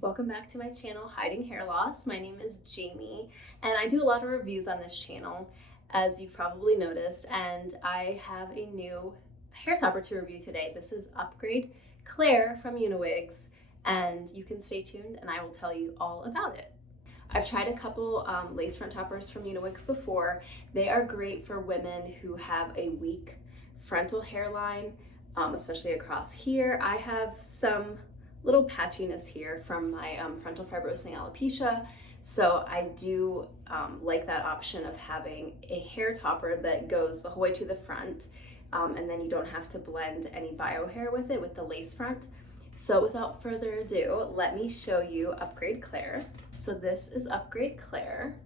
Welcome back to my channel, Hiding Hair Loss. My name is Jamie, and I do a lot of reviews on this channel, as you've probably noticed, and I have a new hair topper to review today. This is Upgrade Claire from Uniwigs, and you can stay tuned and I will tell you all about it. I've tried a couple lace front toppers from Uniwigs before. They are great for women who have a weak frontal hairline, especially across here. I have some little patchiness here from my frontal fibrosing alopecia, so I do like that option of having a hair topper that goes the whole way to the front, and then you don't have to blend any bio hair with it with the lace front. So without further ado, let me show you Upgrade Claire. So this is Upgrade Claire.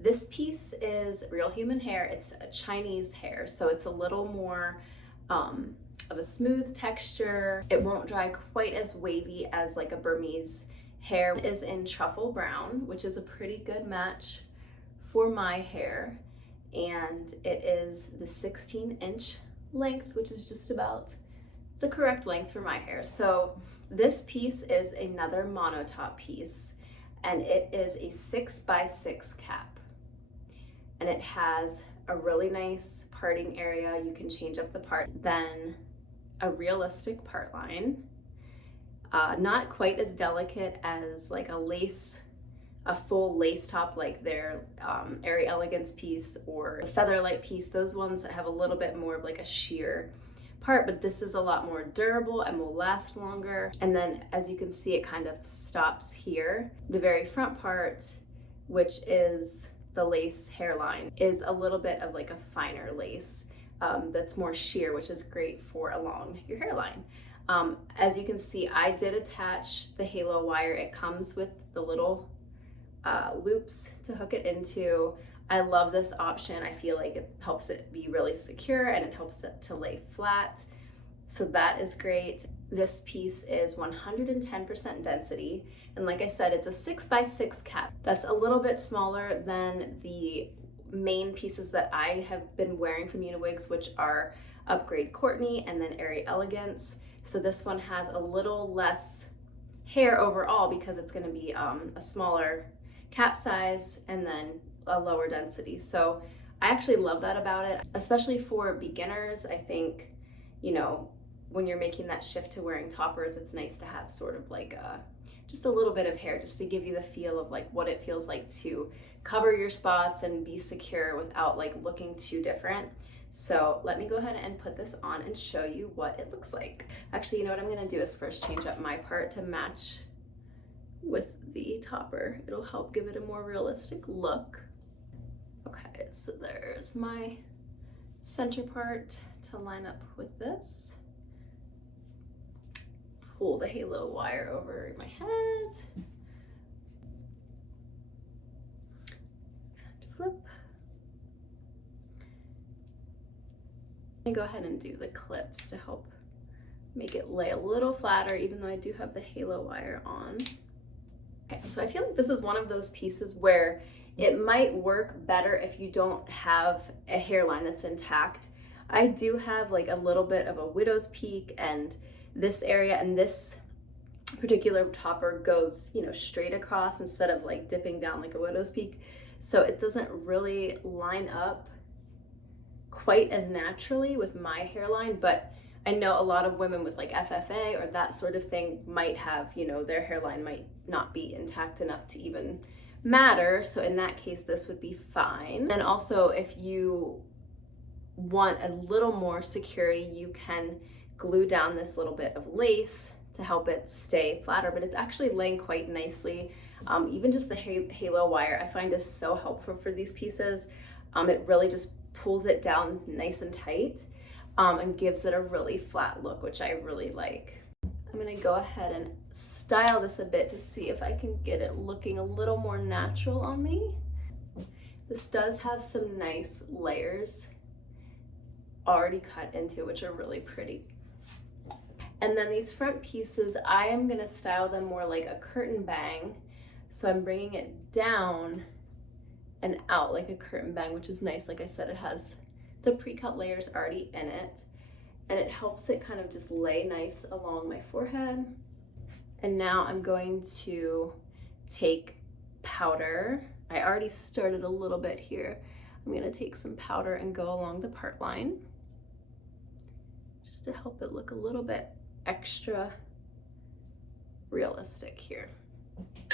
This piece is real human hair. It's a Chinese hair, so it's a little more of a smooth texture. It won't dry quite as wavy as like a Burmese hair. It is in truffle brown, which is a pretty good match for my hair. And it is the 16-inch length, which is just about the correct length for my hair. So this piece is another monotop piece, and it is a 6x6 cap. And it has a really nice parting area. You can change up the part. Then a realistic part line, not quite as delicate as like a full lace top like their Airy Elegance piece or the Featherlight piece, those ones that have a little bit more of like a sheer part, but this is a lot more durable and will last longer. And then as you can see, it kind of stops here. The very front part, which is the lace hairline, is a little bit of like a finer lace that's more sheer, which is great for along your hairline. As you can see, I did attach the halo wire. It comes with the little loops to hook it into. I love this option. I feel like it helps it be really secure and it helps it to lay flat. So that is great. This piece is 110% density. And like I said, it's a 6x6 cap. That's a little bit smaller than the main pieces that I have been wearing from Uniwigs, which are Upgrade Courtney and then Airy Elegance. So this one has a little less hair overall because it's going to be a smaller cap size and then a lower density. So I actually love that about it, especially for beginners. I think, you know, when you're making that shift to wearing toppers, it's nice to have sort of like just a little bit of hair just to give you the feel of like what it feels like to cover your spots and be secure without like looking too different. So let me go ahead and put this on and show you what it looks like. Actually, you know what I'm gonna do is first change up my part to match with the topper. It'll help give it a more realistic look. Okay, so there's my center part to line up with this. Pull the halo wire over my head. And flip. I'm gonna go ahead and do the clips to help make it lay a little flatter, even though I do have the halo wire on. Okay, so I feel like this is one of those pieces where it might work better if you don't have a hairline that's intact. I do have like a little bit of a widow's peak, and this area and this particular topper goes, you know, straight across instead of like dipping down like a widow's peak. So it doesn't really line up quite as naturally with my hairline, but I know a lot of women with like FFA or that sort of thing might have, you know, their hairline might not be intact enough to even matter. So in that case, this would be fine. And also if you want a little more security, you can glue down this little bit of lace to help it stay flatter, but it's actually laying quite nicely. Even just the halo wire I find is so helpful for these pieces. It really just pulls it down nice and tight and gives it a really flat look, which I really like. I'm gonna go ahead and style this a bit to see if I can get it looking a little more natural on me. This does have some nice layers already cut into, which are really pretty. And then these front pieces, I am gonna style them more like a curtain bang. So I'm bringing it down and out like a curtain bang, which is nice. Like I said, it has the pre-cut layers already in it, and it helps it kind of just lay nice along my forehead And now I'm going to take powder. I already started a little bit here. I'm gonna take some powder and go along the part line just to help it look a little bit extra realistic here.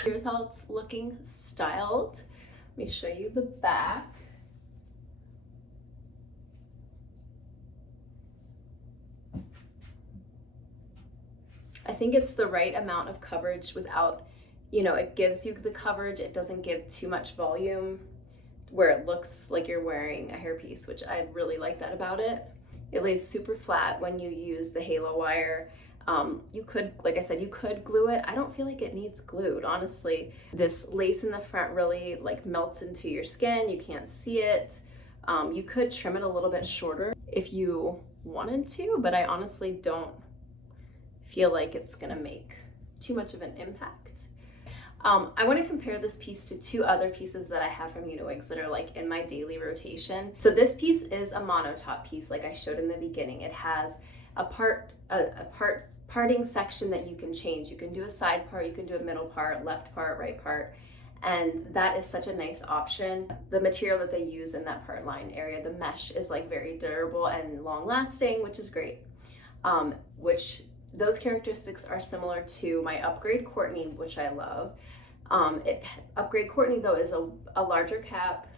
Here's how it's looking styled. Let me show you the back. I think it's the right amount of coverage without, it gives you the coverage. It doesn't give too much volume where it looks like you're wearing a hairpiece, which I really like that about it. It lays super flat when you use the halo wire. You could, like I said, you could glue it. I don't feel like it needs glued, honestly. This lace in the front really like melts into your skin. You can't see it. You could trim it a little bit shorter if you wanted to, but I honestly don't feel like it's gonna make too much of an impact. I want to compare this piece to two other pieces that I have from Uniwigs that are like in my daily rotation. So this piece is a monotop piece, like I showed in the beginning. It has a parting section that you can change. You can do a side part, you can do a middle part, left part, right part, and that is such a nice option. The material that they use in that part line area, the mesh, is like very durable and long lasting, which is great. Those characteristics are similar to my Upgrade Courtney, which I love. Upgrade Courtney though is a larger cap,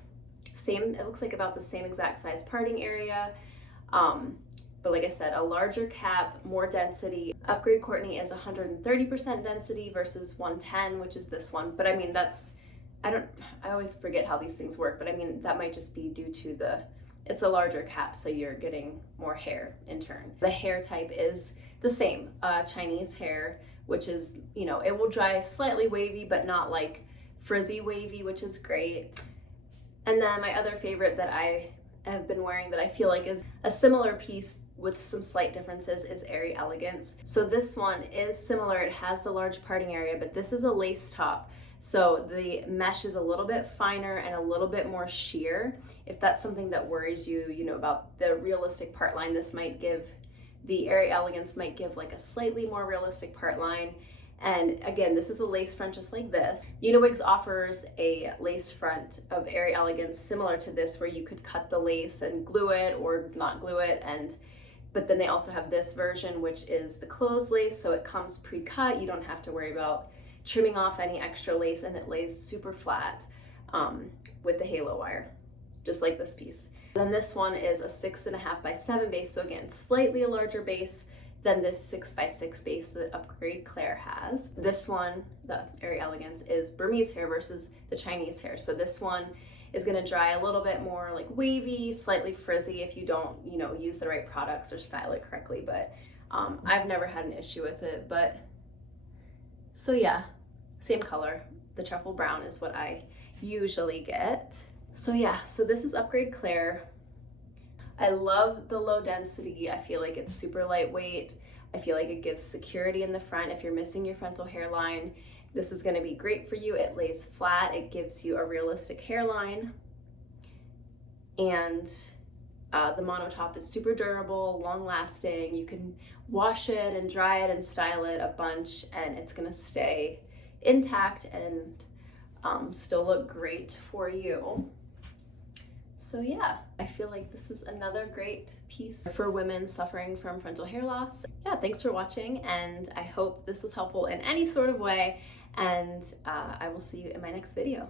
it looks like about the same exact size parting area. But like I said, a larger cap, more density. Upgrade Courtney is 130% density versus 110, which is this one. But I mean, I always forget how these things work, but I mean, that might just be due to it's a larger cap, so you're getting more hair in turn. The hair type is the same, Chinese hair, which is, it will dry slightly wavy, but not like frizzy wavy, which is great. And then my other favorite that I have been wearing that I feel like is a similar piece with some slight differences is Airy Elegance. So this one is similar. It has the large parting area, but this is a lace top. So the mesh is a little bit finer and a little bit more sheer. If that's something that worries you, about the realistic part line, the Airy Elegance might give like a slightly more realistic part line. And again, this is a lace front just like this. Uniwigs offers a lace front of Airy Elegance similar to this, where you could cut the lace and glue it or not glue it. But then they also have this version, which is the closed lace. So it comes pre-cut. You don't have to worry about trimming off any extra lace, and it lays super flat with the halo wire, just like this piece. Then this one is a 6.5 by 7 base, so again, slightly a larger base than this 6 by 6 base that Upgrade Claire has. This one, the Airy Elegance, is Burmese hair versus the Chinese hair. So this one is gonna dry a little bit more like wavy, slightly frizzy if you don't, use the right products or style it correctly, but I've never had an issue with it. But so yeah, same color. The truffle brown is what I usually get. So yeah, so this is Upgrade Claire. I love the low density. I feel like it's super lightweight. I feel like it gives security in the front. If you're missing your frontal hairline, this is gonna be great for you. It lays flat. It gives you a realistic hairline. And the monotop is super durable, long lasting. You can wash it and dry it and style it a bunch, and it's gonna stay intact and still look great for you. So yeah, I feel like this is another great piece for women suffering from frontal hair loss. Yeah, thanks for watching, and I hope this was helpful in any sort of way, and I will see you in my next video.